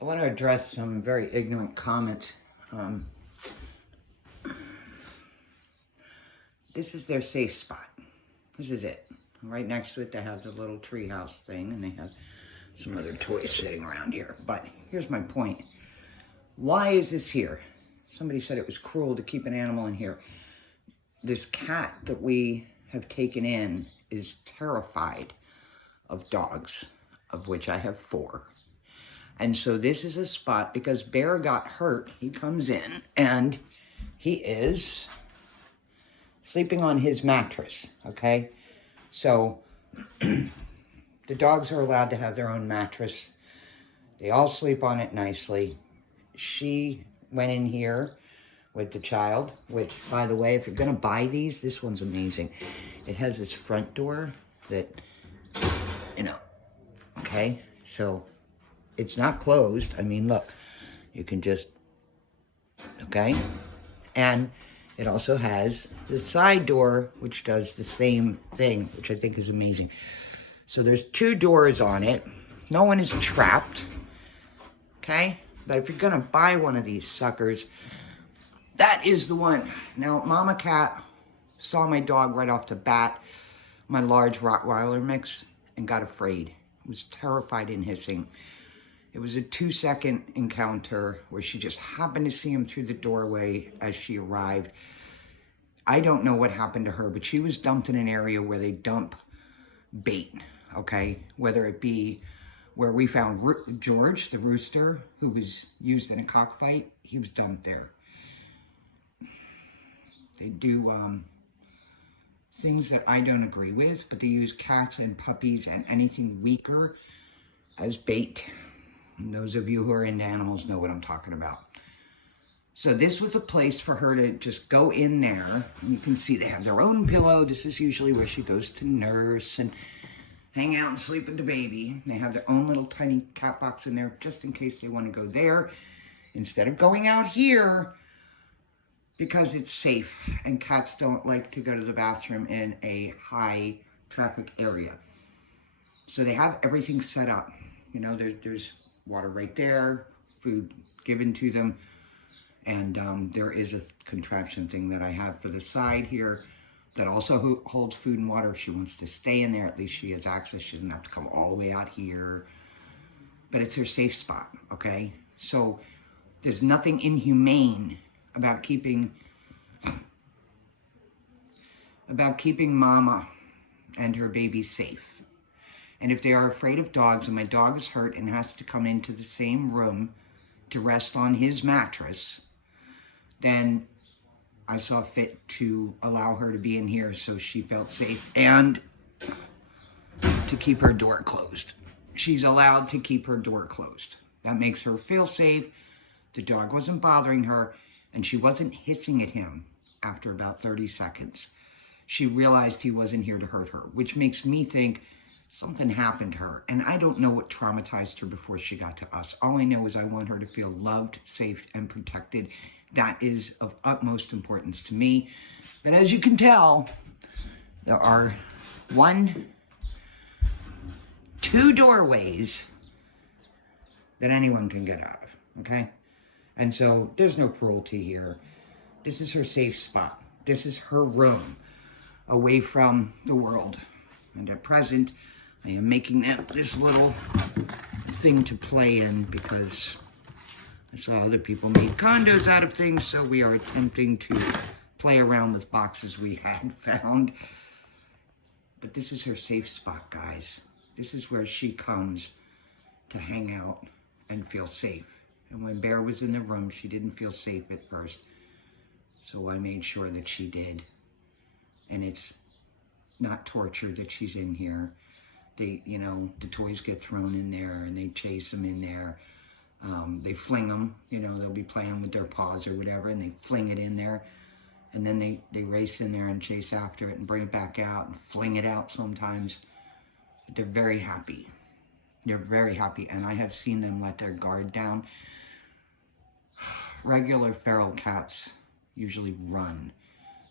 I want to address some very ignorant comments. This is their safe spot. This is it. Right next to it, they have the little treehouse thing, and they have some other toys sitting around here. But here's my point. Why is this here? Somebody said it was cruel to keep an animal in here. This cat that we have taken in is terrified of dogs, of which I have 4. And so this is a spot, because Bear got hurt, he comes in and he is sleeping on his mattress, okay? So the dogs are allowed to have their own mattress. They all sleep on it nicely. She went in here with the child, which, by the way, if you're gonna buy these, this one's amazing. It has this front door that, okay? So it's not closed. I mean, look, you can just, okay? And it also has the side door, which does the same thing, which I think is amazing. So there's 2 doors on it. No one is trapped, okay? But if you're gonna buy one of these suckers, that is the one. Now, Mama Cat saw my dog right off the bat, my large Rottweiler mix, and got afraid. Was terrified and hissing. It was a 2-second encounter where she just happened to see him through the doorway as she arrived. I don't know what happened to her, but she was dumped in an area where they dump bait, okay? Whether it be where we found George, the rooster, who was used in a cockfight, he was dumped there. They do things that I don't agree with, but they use cats and puppies and anything weaker as bait. And those of you who are into animals know what I'm talking about. So this was a place for her to just go in there. You can see they have their own pillow. This is usually where she goes to nurse and hang out and sleep with the baby. They have their own little tiny cat box in there just in case they want to go there instead of going out here, because it's safe and cats don't like to go to the bathroom in a high traffic area. So they have everything set up. You know, there's water right there, food given to them, and there is a contraption thing that I have for the side here that also holds food and water. If she wants to stay in there, at least she has access. She doesn't have to come all the way out here. But it's her safe spot, okay? So there's nothing inhumane about keeping Mama and her baby safe. And if they are afraid of dogs, and my dog is hurt and has to come into the same room to rest on his mattress, then I saw fit to allow her to be in here so she felt safe and to keep her door closed. She's allowed to keep her door closed. That makes her feel safe. The dog wasn't bothering her, and she wasn't hissing at him after about 30 seconds. She realized he wasn't here to hurt her, which makes me think something happened to her. And I don't know what traumatized her before she got to us. All I know is I want her to feel loved, safe, and protected. That is of utmost importance to me. But as you can tell, there are 2 doorways that anyone can get out of, okay? And so there's no cruelty here. This is her safe spot. This is her room away from the world. And at present, I am making this little thing to play in because I saw other people make condos out of things, so we are attempting to play around with boxes we had found. But this is her safe spot, guys. This is where she comes to hang out and feel safe. And when Bear was in the room, she didn't feel safe at first. So I made sure that she did. And it's not torture that she's in here. The toys get thrown in there and they chase them in there. They fling them, they'll be playing with their paws or whatever, and they fling it in there. And then they race in there and chase after it and bring it back out and fling it out sometimes. But they're very happy. They're very happy, and I have seen them let their guard down. Regular feral cats usually run.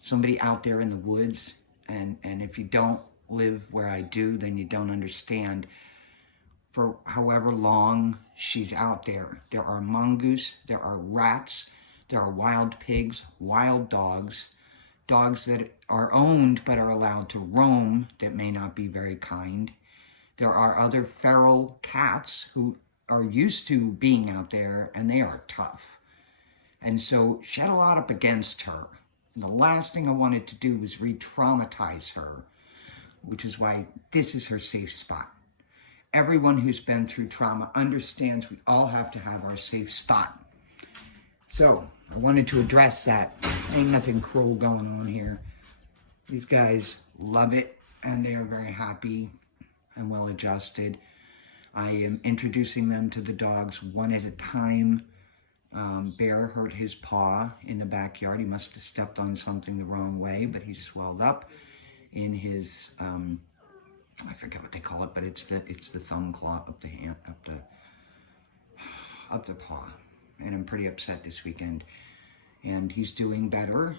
Somebody out there in the woods, and if you don't live where I do, then you don't understand. for however long she's out there. There are mongoose, there are rats, there are wild pigs, wild dogs, dogs that are owned but are allowed to roam that may not be very kind. There are other feral cats who are used to being out there, and they are tough. And so she had a lot up against her. And the last thing I wanted to do was re-traumatize her, which is why this is her safe spot. Everyone who's been through trauma understands we all have to have our safe spot. So I wanted to address that. Ain't nothing cruel going on here. These guys love it, and they are very happy and well adjusted. I am introducing them to the dogs one at a time. Bear hurt his paw in the backyard. He must have stepped on something the wrong way, but he swelled up in his, I forget what they call it, but it's the thumb claw up the hand, up the paw. And I'm pretty upset this weekend. And he's doing better.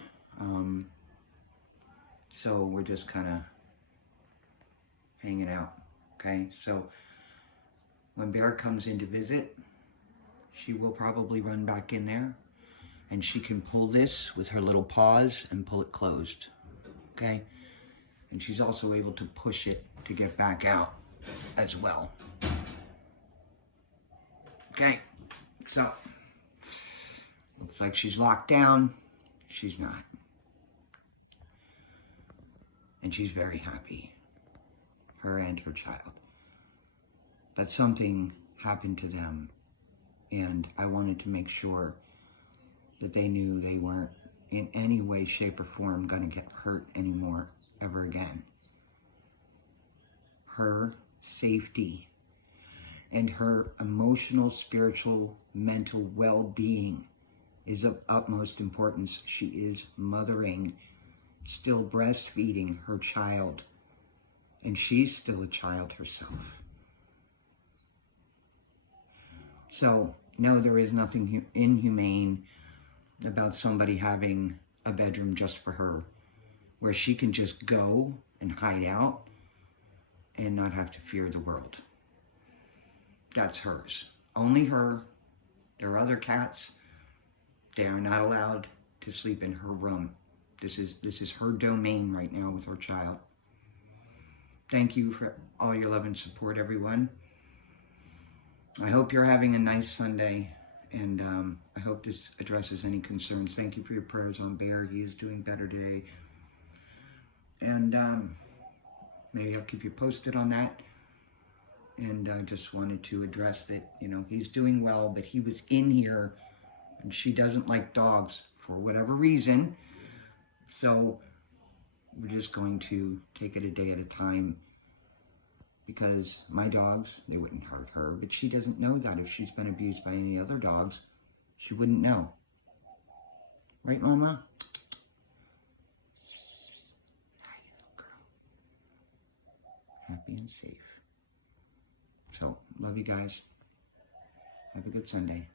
So we're just kind of hanging out. Okay, so when Bear comes in to visit, she will probably run back in there, and she can pull this with her little paws and pull it closed. Okay, and she's also able to push it to get back out as well. Okay, so looks like she's locked down. She's not. And she's very happy, her and her child. But something happened to them, and I wanted to make sure that they knew they weren't in any way, shape, or form going to get hurt anymore ever again. Her safety and her emotional, spiritual, mental well-being is of utmost importance. She is mothering, still breastfeeding her child, and she's still a child herself. So, no, there is nothing inhumane about somebody having a bedroom just for her, where she can just go and hide out and not have to fear the world. That's hers. Only her. There are other cats. They are not allowed to sleep in her room. This is her domain right now with her child. Thank you for all your love and support, everyone. I hope you're having a nice Sunday, and I hope this addresses any concerns. Thank you for your prayers on Bear. He is doing better today. And maybe I'll keep you posted on that. And I just wanted to address that, you know, he's doing well, but he was in here, and she doesn't like dogs for whatever reason. So we're just going to take it a day at a time, because my dogs, they wouldn't hurt her, but she doesn't know that. If she's been abused by any other dogs, she wouldn't know. Right, Mama? Hi, little girl. Happy and safe. So, love you guys. Have a good Sunday.